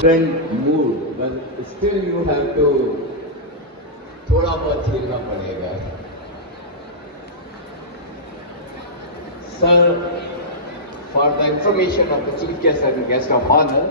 different mood, but still you have to थोड़ा बहुत खेलना पड़ेगा. Sir, for the information of the chief guest and guest of honor,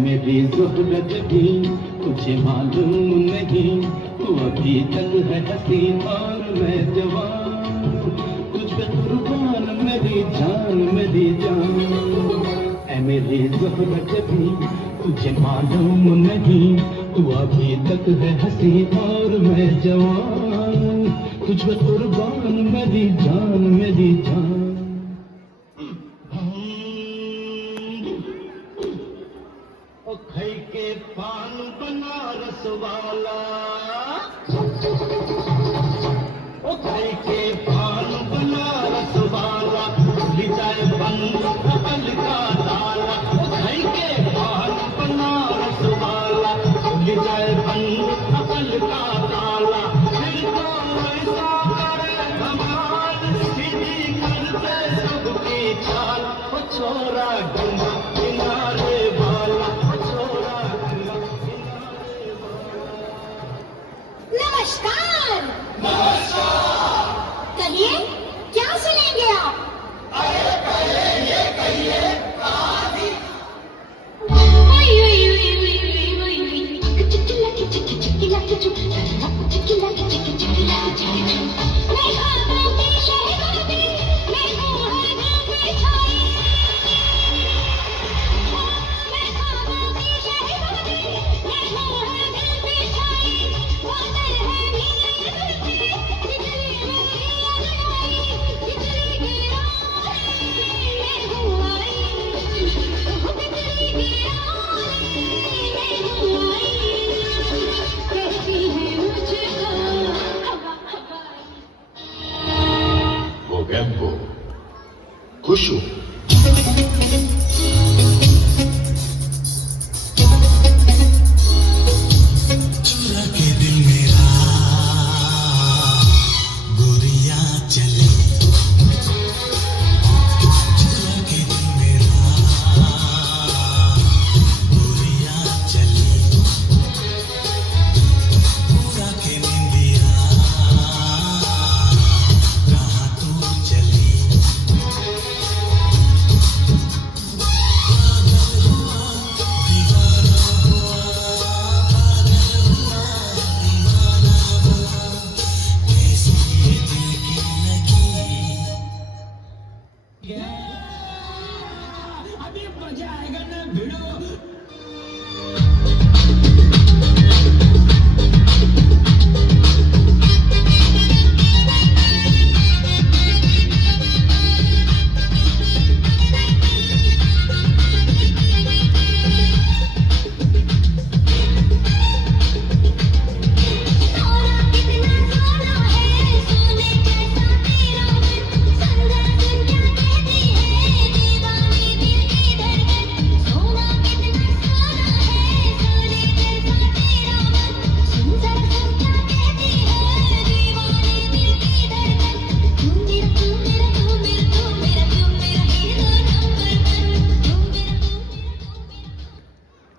मेरी ज़ोहरत भी तुझे मालूम नहीं, तू अभी तक है हसीन और मैं जवान, तुझ पे कुर्बान मेरी जान मेरी जान. ऐ मेरी ज़ोहरत भी तुझे मालूम नहीं, तू अभी तक है हसीन और मैं जवान, तुझ पे कुर्बान मेरी जान मेरी जान. खाई के पान बनारस वाला, ओ खाई के पान बनारस वाला, खुल जाए बंद अकल का ताला. ओ खाई के पान बनारस वाला, खुल जाए बंद अकल का ताला. फिर तो ऐसा करे धमाल, सीधी करते सबकी चाल. ओ छोरा गंगा किनारे वाला, नमस्कार. नमस्कार. कहीं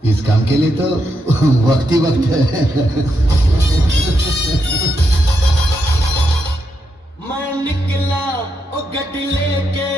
इस काम के लिए तो वक्त ही वक्त है। मैं निकला ओ गड्डी लेके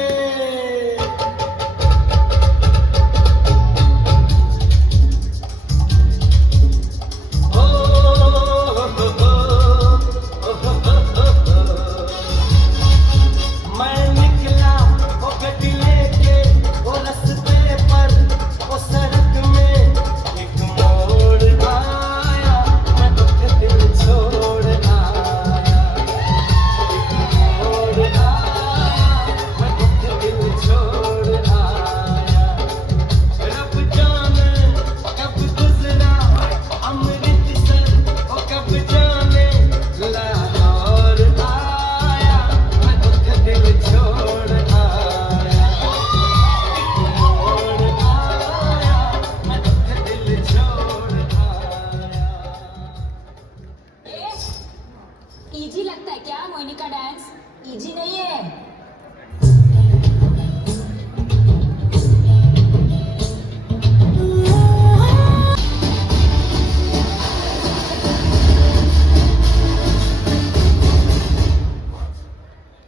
इजी लगता है क्या मोहिनी का डांस? इजी नहीं है।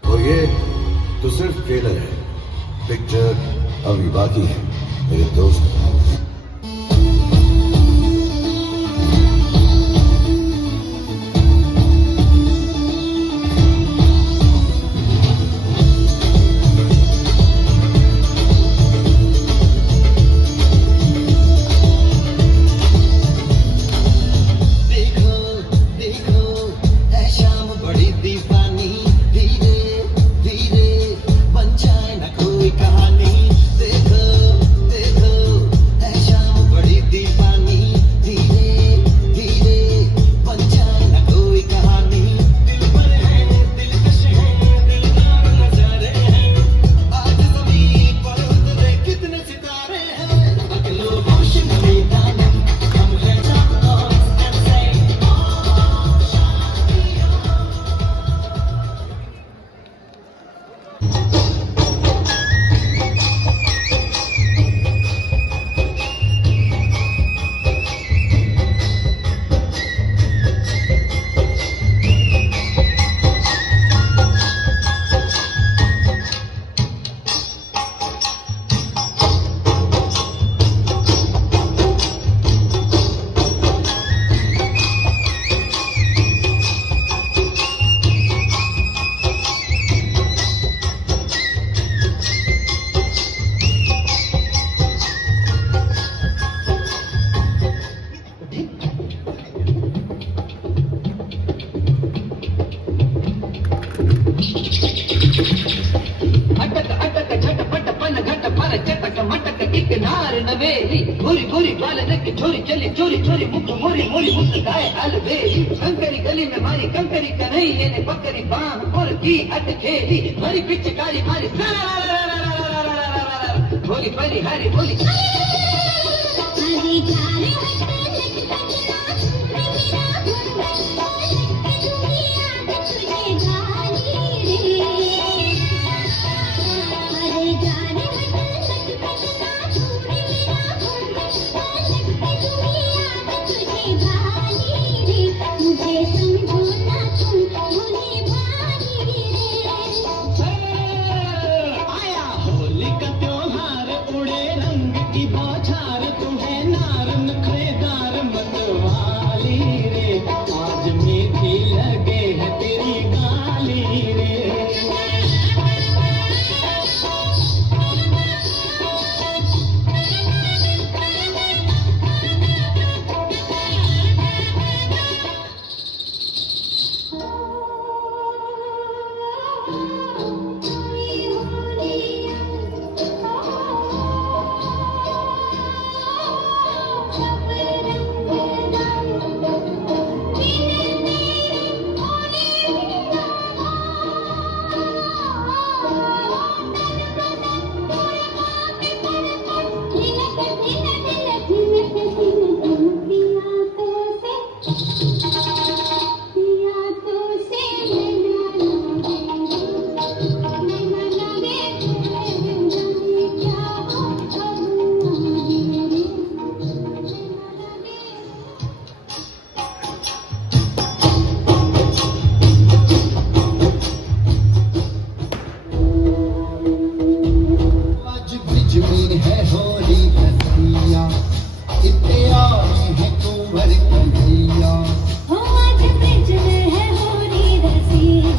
तो ये तो सिर्फ ट्रेलर है, पिक्चर अभी बाकी है मेरे दोस्त। नवेली गोरी गोरी बालन की छोरी चली चोरी चोरी मुख मोरी मोरी मुस्काए अलबेली कंकरी गली में मारी कंकरी कन्हैया ने पकड़ी बांह और की हट खेली मारी पिचकारी मारी बोली परी हरी बोली की बौछार तुम्हें नार नखरेदार पर कन्हैया हो आज ब्रिज में है होरी रसिया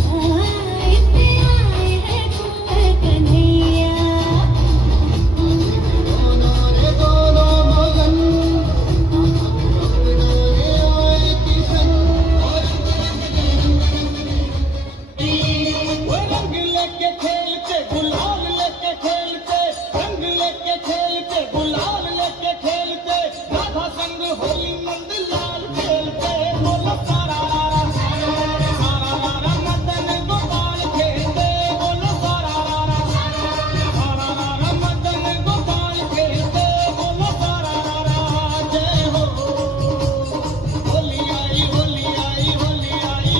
इतने आए हैं कुंवर कन्हैया दोनों रे दोनों मगन रे आए किशन वो रंग लेके खेलते गुलाल लेके खेलते रंग लेके खेलते गुलाल लेके खेलते राधा संग होली नंद लाल खेलते बोलो सारा रारा मदन गोपाल खेलते बोलो सारा रारा मदन गोपाल खेलते बोलो सारा जय हो होली आई होली आई होली आई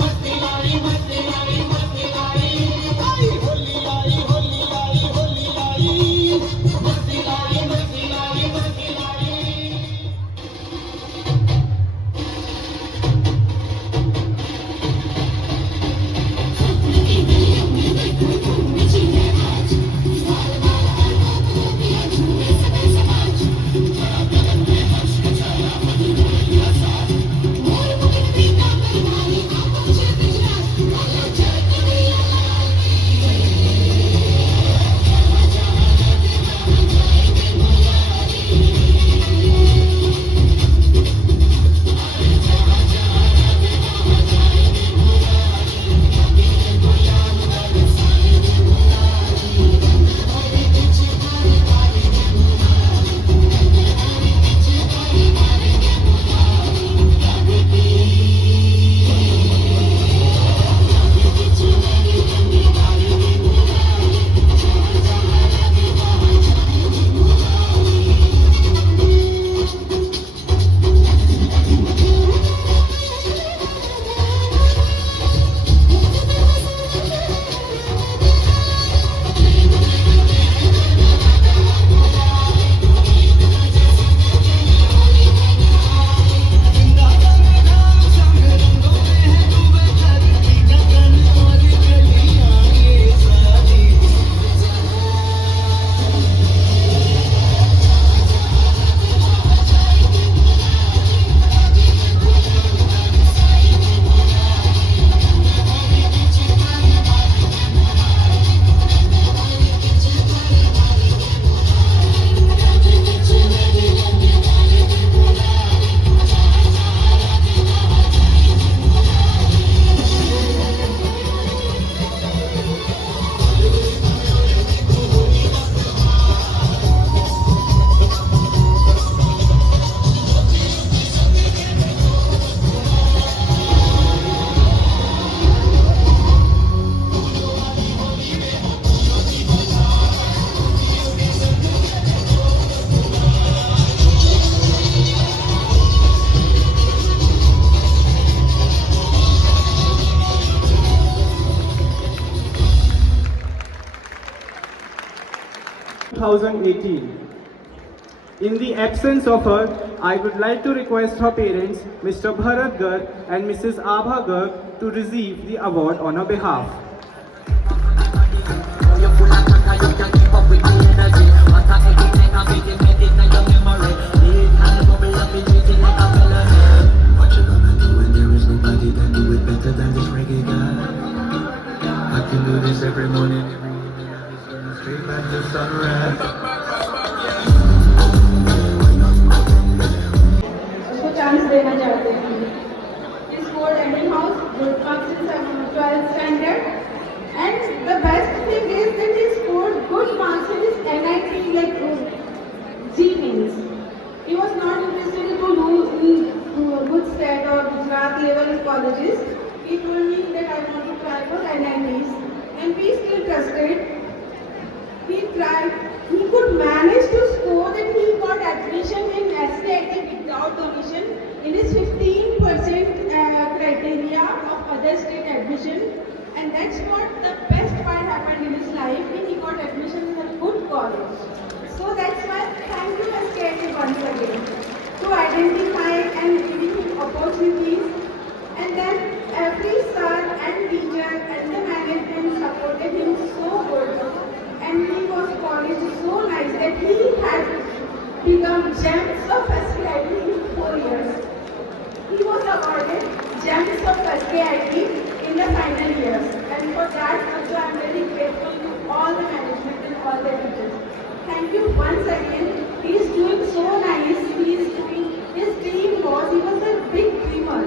मस्ती आई मस्ती आई मस्ती आई होली आई होली आई होली आई मस्ती आई मस्ती आई मस्ती आई In the absence of her, I would like to request her parents, Mr. Bharat Garg and Mrs. Abha Garg, to receive the award on her behalf. What you gonna do when there is nobody that do it better than this reggae guy? I can do this every morning, every evening, and straight back to sunrise. उसको chance देना चाहते हैं. He scored Epping House, good marks in 12th standard, and the best thing is that he scored good marks in his NIT like G-Wings. He was not interested to do good state or Gujarat level colleges. He told me that I want to try for NITs, and we still trusted. He tried. He could manage to score that he got admission in STIT without donation in his 15% criteria of other state admission, and that's what the best part happened in his life when he got admission in a good college. So that's why thank you STIT once again to identify and giving him opportunities, and then every sir and teacher and the management supported him so good. And he was polished so nice that he had become gems of STIT in 4 years. SKIT in the final years. And for that also I am very grateful to all the management and all the teachers. Thank you once again. He is doing so nice. His dream was, he was a big dreamer.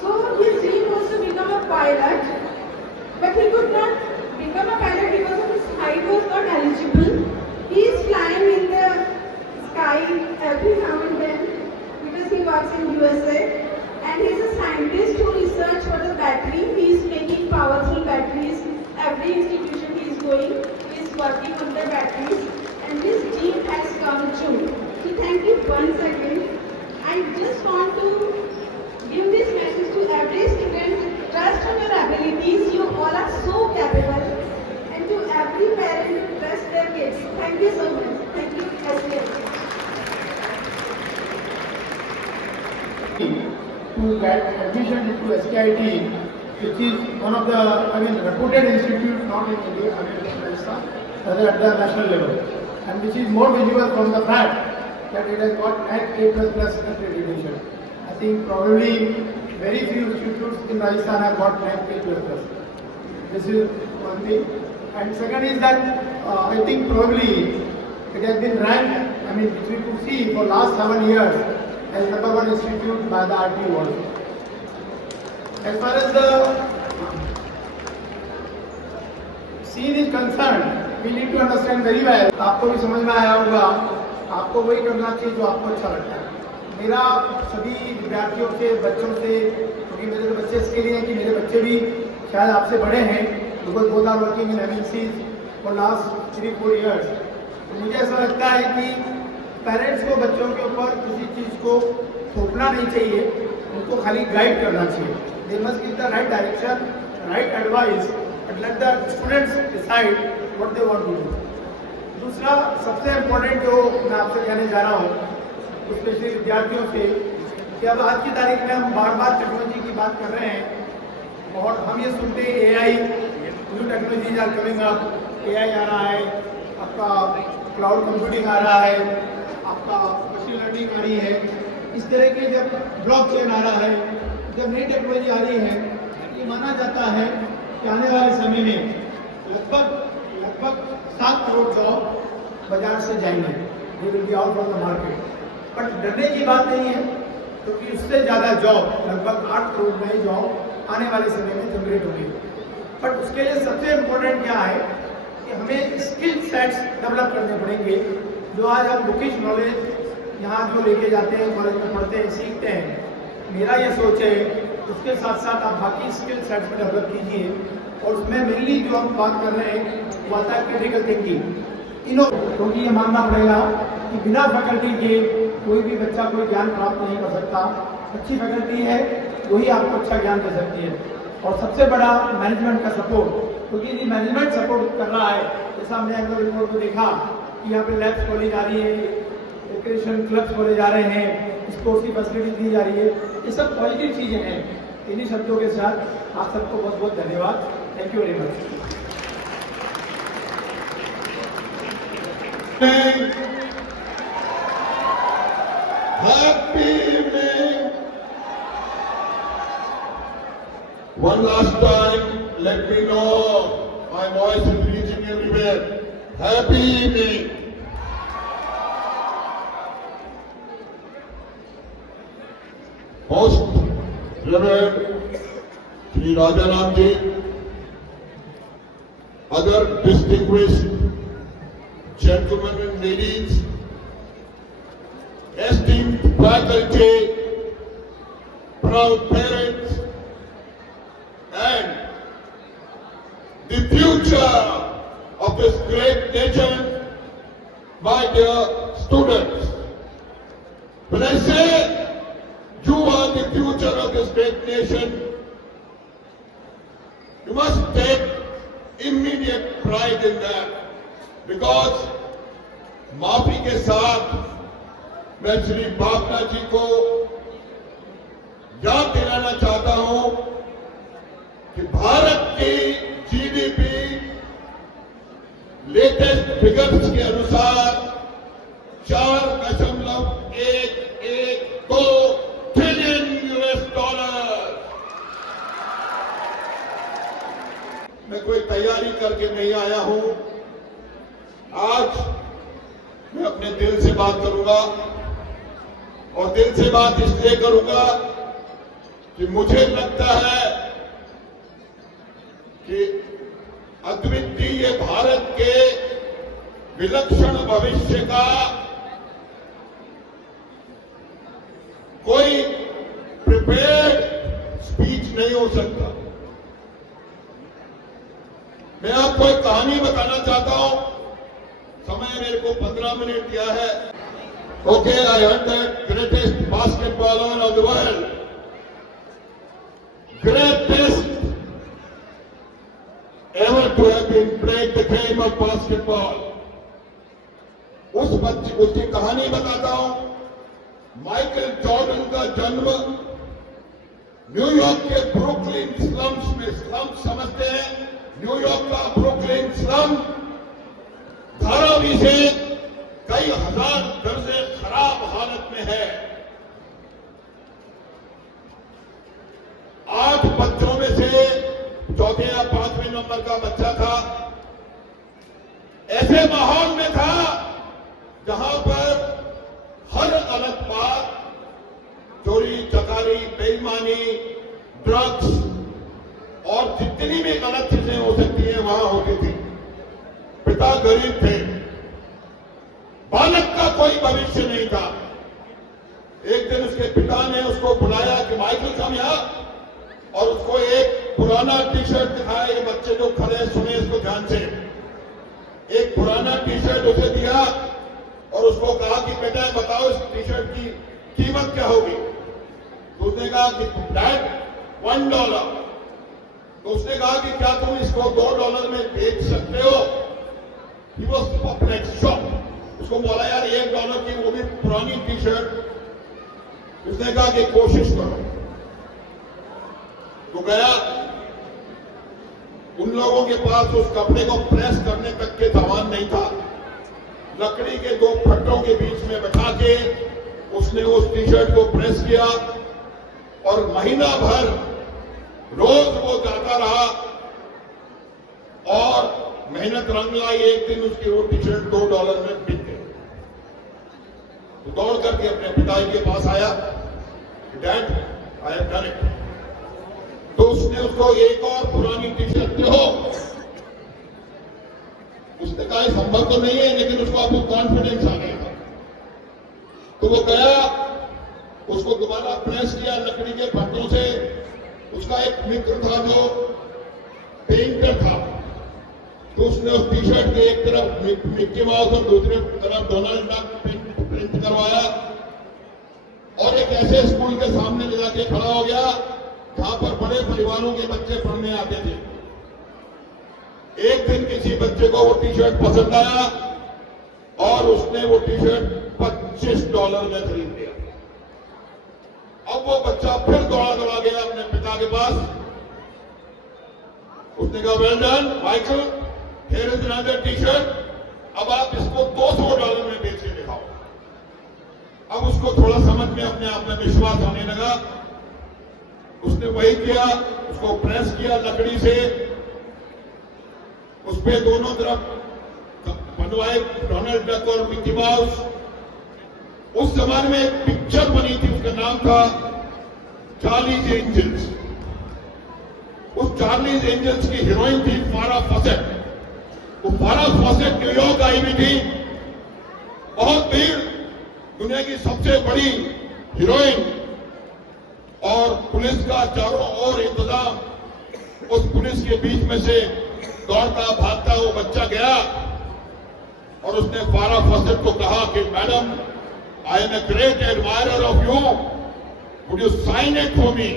So his dream was to become a pilot, but he could not become a pilot because of his height was not eligible. He is flying in the sky every now and then because he works in USA, and he is a scientist who research for the battery. He is making powerful batteries. Every institution he is going, he is working on the batteries, and his dream has come true. So thank you once again. I just want to give this message to every student: trust on your abilities. You all are so capable, and to every parent, trust their kids. Thank you so much. Thank you, SKIT. To get admission into SKIT, which is one of the, reputed institute, not in India, in Rajasthan, rather at the national level, and which is more visible from the fact that it has got NAC A++ accreditation. I think probably very few institutes in Rajasthan have got NAC A++. This is one thing. And second is that I think probably it has been ranked, which we could see for last 7 years as #1 institute by the RTU also. As far as the scene is concerned, we need to understand very well. आपको भी समझ में आया होगा, आपको वही करना चाहिए जो आपको अच्छा लगता है. मेरा सभी विद्यार्थियों से, बच्चों से, क्योंकि मेरे तो बच्चे इसके लिए हैं कि मेरे बच्चे भी शायद आपसे बड़े हैं, because both are working in MNCs for last 3-4 years. तो मुझे ऐसा लगता है कि पेरेंट्स को बच्चों के ऊपर किसी चीज़ को थोपना नहीं चाहिए, उनको खाली गाइड करना चाहिए. They must give the right direction, right advice, and let the students decide what they want to do. दूसरा सबसे इम्पोर्टेंट जो मैं आपसे कहने जा रहा हूँ, स्पेशली विद्यार्थियों से, कि अब आज की तारीख में हम बार बार टेक्नोलॉजी की बात कर रहे हैं और हम ये सुनते हैं AI, new technologies are coming up, AI आ रहा है, आपका क्लाउड कंप्यूटिंग आ रहा है, आपका मशीन लर्निंग आ रही है. इस तरह के जब ब्लॉकचेन आ रहा है, जब नई टेक्नोलॉजी आ रही है, ये माना जाता है कि आने वाले समय में लगभग 7 करोड़ जॉब बाजार से जाएंगे. They will be out from the market. But डरने की बात नहीं है, क्योंकि उससे ज़्यादा जॉब, लगभग 8 करोड़ नई जॉब आने वाले समय में जनरेट होगी. बट उसके लिए सबसे इम्पोर्टेंट क्या है कि हमें स्किल सेट्स डेवलप करने पड़ेंगे. जो आज हम बुकिश नॉलेज यहाँ जो लेके जाते हैं, कॉलेज में पढ़ते हैं, सीखते हैं, मेरा ये सोच है उसके साथ साथ आप बाकी स्किल सेट्स भी डेवलप कीजिए. और उसमें मेनली जो हम बात कर रहे हैं वो आता है क्रिटिकल थिंकिंग, क्योंकि ये मानना पड़ेगा कि बिना फैकल्टी के कोई भी बच्चा कोई ज्ञान प्राप्त नहीं कर सकता. अच्छी फैकल्टी है वही आपको अच्छा ज्ञान दे सकती है. और सबसे बड़ा मैनेजमेंट का सपोर्ट, क्योंकि यदि मैनेजमेंट सपोर्ट कर रहा है, जैसा हमने एनुअल रिपोर्ट में देखा कि यहाँ पे लैब्स खोली जा रही है, रिक्रिएशन क्लब्स खोले जा रहे हैं, स्पोर्ट्स की फैसिलिटीज दी जा रही है, ये सब पॉजिटिव चीज़ें हैं. इन्हीं शब्दों के साथ आप सबको बहुत बहुत धन्यवाद. Thank you very much. Happy evening. One last time, let me know my voice is reaching everywhere. Happy evening. Most Reverend Sri Rajaram ji, other distinguished gentlemen and ladies, esteemed faculty, proud parents, and the future of this great nation, my dear students. When I say you are the future of this great nation, you must take immediate pride in that, because माफी के साथ मैं श्री बाबना जी को याद दिलाना चाहता हूं कि भारत की जीडीपी लेटेस्ट फिगर्स के अनुसार 4.112 ट्रिलियन US डॉलर नहीं आया हूं। आज मैं अपने दिल से बात करूंगा और दिल से बात इसलिए करूंगा कि मुझे लगता है कि अद्वितीय भारत के विलक्षण भविष्य का कोई प्रिपेयर्ड स्पीच नहीं हो सकता। मैं आपको एक कहानी बताना चाहता हूं। समय मेरे को 15 मिनट दिया है। Okay, I heard that greatest basketballer of the world, greatest ever to have been played the game of basketball. उस बच्चे उसकी कहानी बताता हूं। माइकल जॉर्डन का जन्म न्यूयॉर्क के ब्रुकलिन स्लम्स में, स्लम्स समझते हैं, न्यूयॉर्क का ब्रुकलिन स्लम धारावी से कई हजार दर्जे खराब हालत में है। 8 बच्चों में से चौथे या 5वें नंबर का बच्चा था। ऐसे माहौल में था जहां पर हर गलत बात, चोरी चकारी, बेईमानी, ड्रग्स और जितनी भी गलत चीजें हो सकती हैं वहां होती थी। पिता गरीब थे, बालक का कोई भविष्य नहीं था। एक दिन उसके पिता ने उसको बुलाया कि माइकल कम यहाँ, और उसको एक पुराना टी शर्ट दिखाया। ये बच्चे जो खड़े हैं सुने इसको ध्यान से। एक पुराना टी शर्ट उसे दिया और उसको कहा कि बेटा बताओ इस टी शर्ट की कीमत क्या होगी। तो उसने कहा कि डैड $1। तो उसने कहा कि क्या तुम इसको $2 में बेच सकते हो। He was perplexed, shocked। उसको बोला यार $1 की वो भी पुरानी टी शर्ट। उसने कहा कि कोशिश करो। तो गया। उन लोगों के पास उस कपड़े को प्रेस करने तक के सामान नहीं था। लकड़ी के 2 फट्टों के बीच में बैठा के उसने उस टी शर्ट को प्रेस किया और महीना भर रोज वो जाता रहा और मेहनत रंग लाई। एक दिन उसकी वो टी शर्ट $2 में बिक गई। तो दौड़ करके अपने पिताजी के पास आया, dad I have done it. तो उसने उसको एक और पुरानी टी शर्ट दे हो। उसने कहा संभव तो नहीं है, लेकिन उसको आपको कॉन्फिडेंस आ गया था। तो वो गया, उसको दोबारा प्रेस किया लकड़ी के फट्टों से। उसका एक मित्र था जो पेंटर था। तो उसने उस टी शर्ट के एक तरफ मिक्की माउस और दूसरी तरफ डोनाल्ड डक प्रिंट करवाया और एक ऐसे स्कूल के सामने ले जाके खड़ा हो गया जहां पर बड़े परिवारों के बच्चे पढ़ने आते थे। एक दिन किसी बच्चे को वो टी शर्ट पसंद आया और उसने वो टी शर्ट $25 में खरीद लिया। अब वो बच्चा फिर दौड़ा गया अपने पिता के पास। उसने कहा well done Michael, here is another T shirt, अब आप इसको $200 में बेच के दिखाओ। अब उसको थोड़ा समझ में अपने आप में विश्वास होने लगा। उसने वही किया, उसको प्रेस किया लकड़ी से, उस पे दोनों तरफ बनवाए डोनाल्ड डक और मिक्की माउस। उस जमाने में एक पिक्चर बनी थी, उसका नाम था चार्लीज एंजल्स। उस चार्लीज एंजल्स की हीरोइन थी फारा फॉसेट। वो फारा फॉसेट न्यूयॉर्क आई हुई थी, बहुत भीड़, दुनिया की सबसे बड़ी हीरोइन, और पुलिस का चारों ओर इंतजाम। उस पुलिस के बीच में से दौड़ता भागता वो बच्चा गया और उसने फारा फॉसेट को कहा कि madam I am a great admirer of you, would you sign it for me.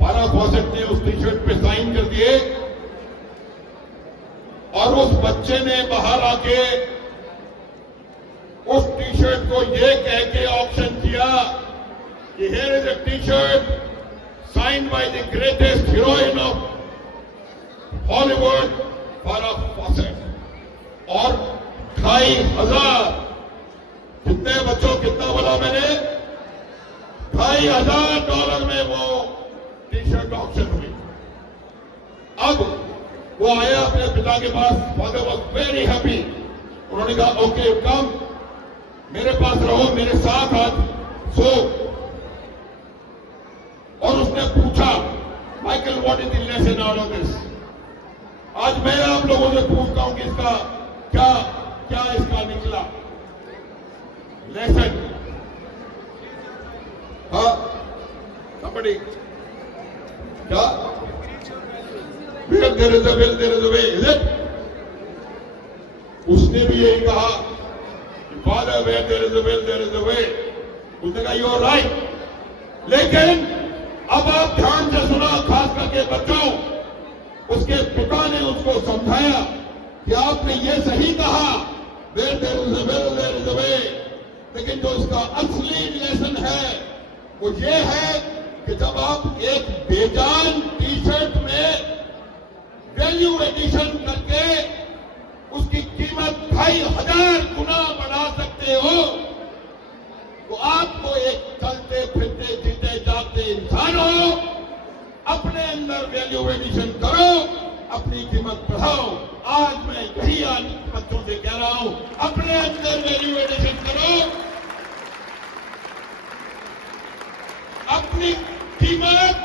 Farrah Fawcett ने उस टी शर्ट पे साइन कर दिए और उस बच्चे ने बाहर आके उस टी शर्ट को ये कह के ऑक्शन किया कि here is a t-shirt signed by the greatest heroine of Hollywood, Farrah Fawcett, और 2,500 कितने बच्चों कितना बोला मैंने, $2,500 में वो टी शर्ट ऑक्शन हुई। अब वो आया अपने पिता के पास, फादर वॉज वेरी हैप्पी। उन्होंने कहा ओके कम, मेरे पास रहो, मेरे साथ आज सो। और उसने पूछा Michael what is the lesson out of this. आज मैं आप लोगों से पूछता हूं कि इसका क्या क्या इसका निकला लेसन। हाँ somebody क्या where there is a will there is a way, is it? उसने भी यही कहा Father where there is a will there is a way। उसने कहा you are right। लेकिन अब आप ध्यान से सुना, खास करके बच्चों, उसके पिता ने उसको समझाया कि आपने ये सही कहा where there is a will there is a way, लेकिन जो इसका असली लेसन है वो ये है कि जब आप एक बेजान टी शर्ट में वैल्यू एडिशन करके उसकी कीमत 2500 गुना बढ़ा सकते हो, तो आपको एक चलते फिरते जीते जागते इंसान हो, अपने अंदर वैल्यू एडिशन करो, अपनी कीमत बढ़ाओ। आज मैं यही आज बच्चों से कह रहा हूं, अपने अंदर वैल्यू एडिशन करो, अपनी कीमत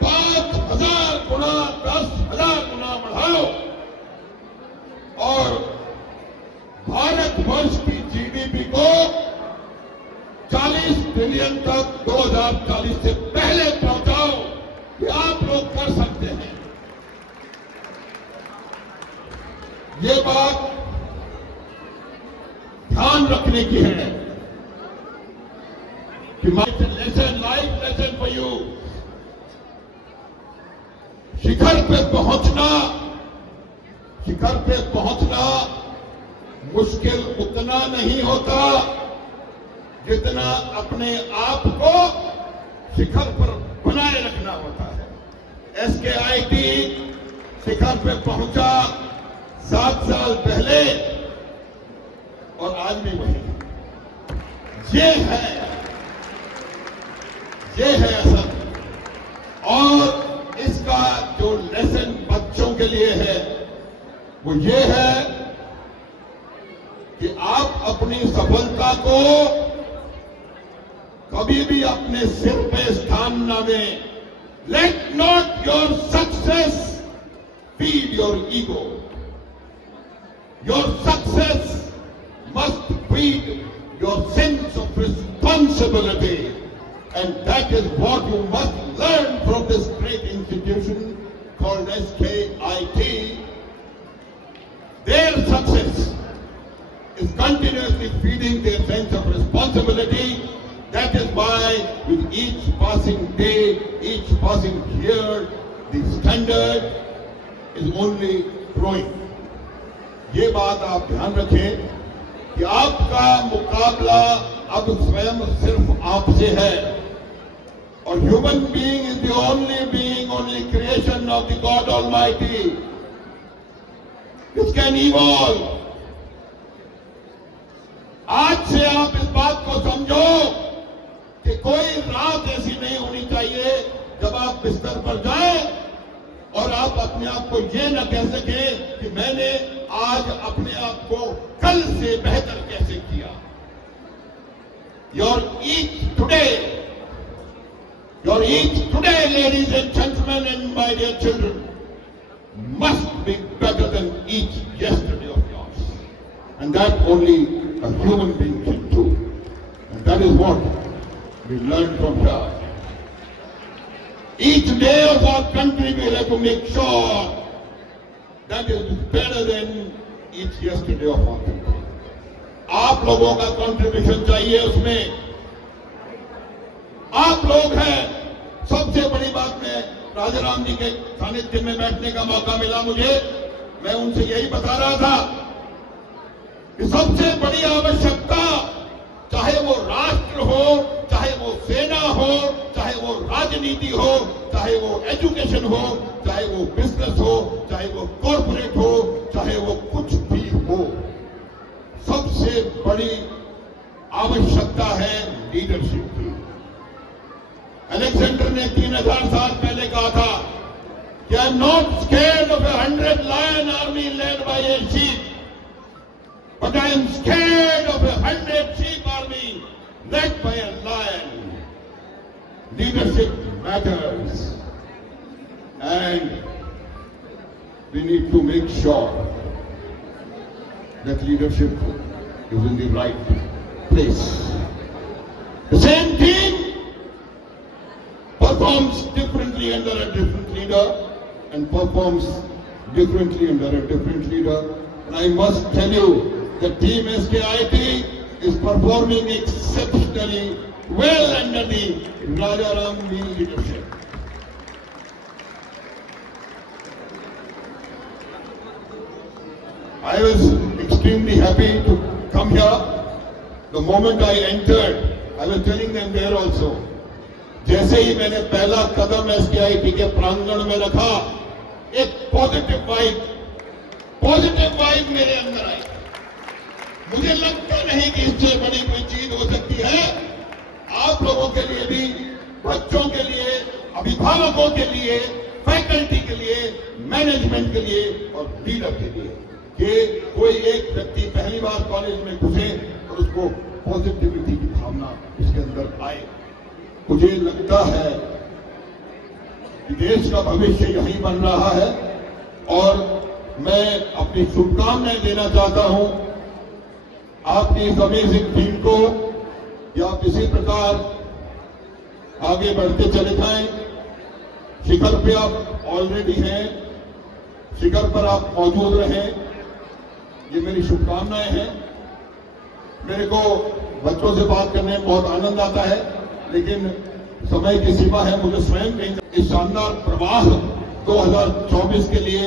5000 गुना 10,000 गुना बढ़ाओ और भारतवर्ष की जीडीपी को 40 ट्रिलियन तक 2040 से पहले पहुंचाओ। कि आप लोग कर सकते हैं। ये बात ध्यान रखने की है कि lesson life lesson for you. शिखर पे पहुंचना मुश्किल उतना नहीं होता जितना अपने आप को शिखर पर बनाए रखना होता है। SKIT शिखर पे पहुंचा 7 साल पहले और आज भी वही ये है असल। और इसका जो लेसन बच्चों के लिए है वो ये है कि आप अपनी सफलता को कभी भी अपने सिर पे स्थान न दें। Let not your success feed your ego. Your success must feed your sense of responsibility, and that is what you must learn from this great institution called SKIT. Their success is continuously feeding their sense of responsibility. That is why with each passing day, each passing year, the standard is only growing. ये बात आप ध्यान रखें कि आपका मुकाबला अब स्वयं सिर्फ आपसे है। और human being is the only creation of the God Almighty, which can evolve. आज से आप इस बात को समझो कि कोई रात ऐसी नहीं होनी चाहिए जब आप बिस्तर पर जाएं और आप अपने आप को ये न कह सके कि मैंने आज अपने आप को कल से बेहतर कैसे किया। Your each today, ladies and gentlemen and my dear children, must be better than each yesterday of yours. And that only a human being can do. And that is what we learn from here. Each day of our country we have to make sure that it is better than each yesterday of our country. आप लोगों का contribution चाहिए उसमें। आप लोग हैं। सबसे बड़ी बात में राजाराम जी के सानिध्य में बैठने का मौका मिला मुझे। मैं उनसे यही बता रहा था कि सबसे बड़ी आवश्यकता, चाहे वो राष्ट्र हो, चाहे वो सेना हो, चाहे वो राजनीति हो, चाहे वो एजुकेशन हो, चाहे वो बिजनेस हो, चाहे वो कॉर्पोरेट हो, चाहे वो कुछ भी हो, सबसे बड़ी आवश्यकता है लीडरशिप की। अलेक्जेंडर ने 3000 साल पहले कहा था कि I am not scared of 100 lion army led by a sheep, but I am scared of 100 sheep army led by a lion. Leadership matters, and we need to make sure that leadership is in the right place. The same team performs differently under a different leader and performs differently under a different leader. And I must tell you, the team SKIT is performing exceptionally well under the Rajaram leadership. I was extremely happy to come here. The moment I entered, I was telling them there also. जैसे ही मैंने पहला कदम SKIT के प्रांगण में रखा, एक positive vibe मेरे अंदर आई। मुझे लगता नहीं कि इससे बड़ी कोई चीज हो सकती है। आप लोगों के लिए भी, बच्चों के लिए, अभिभावकों के लिए, फैकल्टी के लिए, मैनेजमेंट के लिए और लीडर के लिए, कि कोई एक व्यक्ति पहली बार कॉलेज में घुसे और उसको पॉजिटिविटी की भावना उसके अंदर आए। मुझे लगता है कि देश का भविष्य यही बन रहा है, और मैं अपनी शुभकामनाएं देना चाहता हूं आपकी इस अमेजिंग टीम को, या आप इसी प्रकार आगे बढ़ते चले जाएं। शिखर पे आप ऑलरेडी हैं, शिखर पर आप मौजूद रहें, ये मेरी शुभकामनाएं हैं। मेरे को बच्चों से बात करने में बहुत आनंद आता है, लेकिन समय की सीमा है। मुझे स्वयं इस शानदार प्रवाह 2024 के लिए,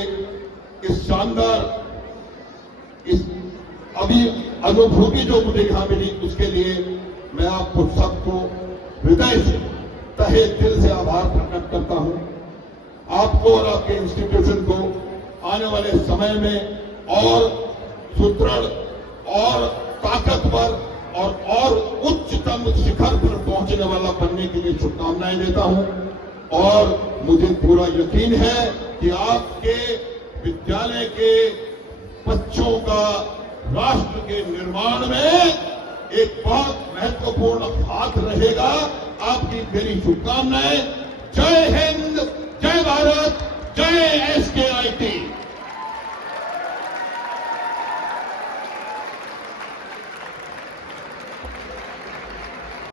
इस शानदार इस अभी अनुभूति जो मुझे यहां मिली, उसके लिए मैं आपको सबको हृदय से, तहे दिल से आभार प्रकट करता हूं। आपको और आपके इंस्टीट्यूशन को आने वाले समय में और सुदृढ़ और ताकतवर और उच्चतम शिखर पर पहुंचने वाला बनने के लिए शुभकामनाएं देता हूं, और मुझे पूरा यकीन है कि आपके विद्यालय के बच्चों का राष्ट्र के निर्माण में एक बहुत महत्वपूर्ण हाथ रहेगा। आपकी मेरी शुभकामनाएं। जय हिंद, जय भारत, जय SKIT।